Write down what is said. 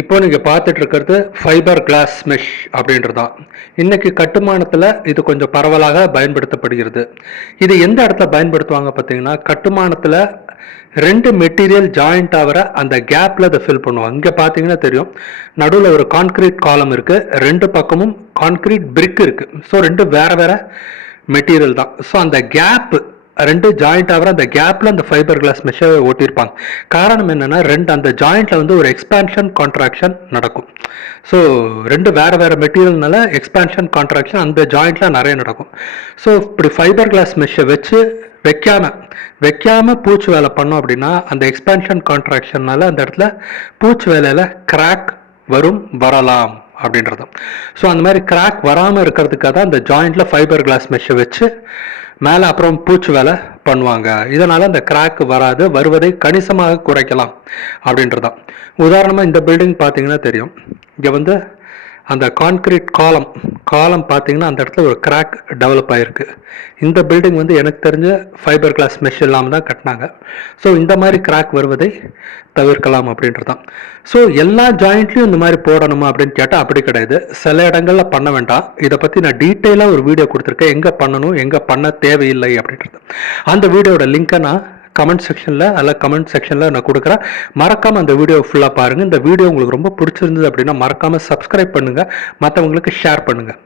இப்போ நீங்க பார்த்துட்டு இருக்கிறது ஃபைபர் கிளாஸ் மெஷ் அப்படின்றதா. இன்னைக்கு கட்டுமானத்துல இது கொஞ்சம் பரவலாக பயன்படுத்தப்படுகிறது. இது எந்த இடத்துல பயன்படுத்துவாங்க பார்த்தீங்கன்னா, கட்டுமானத்துல 2 மெட்டீரியல் ஜாயிண்ட் ஆவற அந்த கேப்ல இத ஃபில் பண்ணுவாங்க. இங்க பார்த்தீங்கன்னா தெரியும். நடுவுல ஒரு கான்கிரீட் காலம் இருக்கு. 2 பக்கமும் கான்கிரீட் பிரிக் இருக்கு. ஸோ 2 வேற வேற மெட்டீரியல் தான். ஸோ அந்த கேப் 2 ஜாயிண்ட் ஆகிற அந்த கேப்ல அந்த ஃபைபர் கிளாஸ் மெஷ்ஷை ஓட்டியிருப்பாங்க. காரணம் என்னன்னா, அந்த ஜாயிண்ட்ல வந்து ஒரு எக்ஸ்பான்ஷன் கான்ட்ராக்ஷன் நடக்கும். ஸோ 2 வேற வேற மெட்டீரியல்னால எக்ஸ்பான்ஷன் கான்ட்ராக்ஷன் அந்த ஜாயிண்ட்ல நிறைய நடக்கும். ஸோ இப்படி ஃபைபர் கிளாஸ் மெஷ்ஷை வச்சு வைக்காம பூச்சு வேலை பண்ணோம் அப்படின்னா, அந்த எக்ஸ்பான்ஷன் கான்ட்ராக்ஷன்னால அந்த இடத்துல பூச்சு வேலையில கிராக் வரலாம் அப்படின்றது. ஸோ அந்த மாதிரி கிராக் வராமல் இருக்கிறதுக்காக தான் அந்த ஜாயிண்ட்ல ஃபைபர் கிளாஸ் மெஷ்ஷை வச்சு மேலே அப்புறம் பூச்சு வேலை பண்ணுவாங்க. இதனால அந்த கிராக் வருவதை கணிசமாக குறைக்கலாம் அப்படின்றதான். உதாரணமாக இந்த பில்டிங் பார்த்தீங்கன்னா தெரியும். இங்கே வந்து அந்த கான்கிரீட் காலம் பார்த்தீங்கன்னா அந்த இடத்துல ஒரு கிராக் டெவலப் ஆகிருக்கு. இந்த பில்டிங் வந்து எனக்கு தெரிஞ்ச ஃபைபர் கிளாஸ் மெஷ் இல்லாமல் தான் கட்டினாங்க. ஸோ இந்த மாதிரி கிராக் வருவதை தவிர்க்கலாம் அப்படின்றதான். ஸோ எல்லா ஜாயிண்ட்லையும் இந்த மாதிரி போடணுமா அப்படின்னு கேட்டால் அப்படி கிடையாது. சில இடங்களில் பண்ண வேண்டாம். இதை பற்றி நான் டீட்டெயிலாக ஒரு வீடியோ கொடுத்துருக்கேன், எங்கே பண்ணணும் எங்கே பண்ண தேவையில்லை அப்படின்றது. அந்த வீடியோட லிங்கை நான் கமெண்ட் செக்ஷனில் நான் கொடுக்குறேன். மறக்காமல் அந்த வீடியோ ஃபுல்லாக பாருங்கள். இந்த வீடியோ உங்களுக்கு ரொம்ப பிடிச்சிருந்தது அப்படின்னா மறக்காமல் சப்ஸ்கிரைப் பண்ணுங்கள், மற்றவங்களுக்கு ஷேர் பண்ணுங்கள்.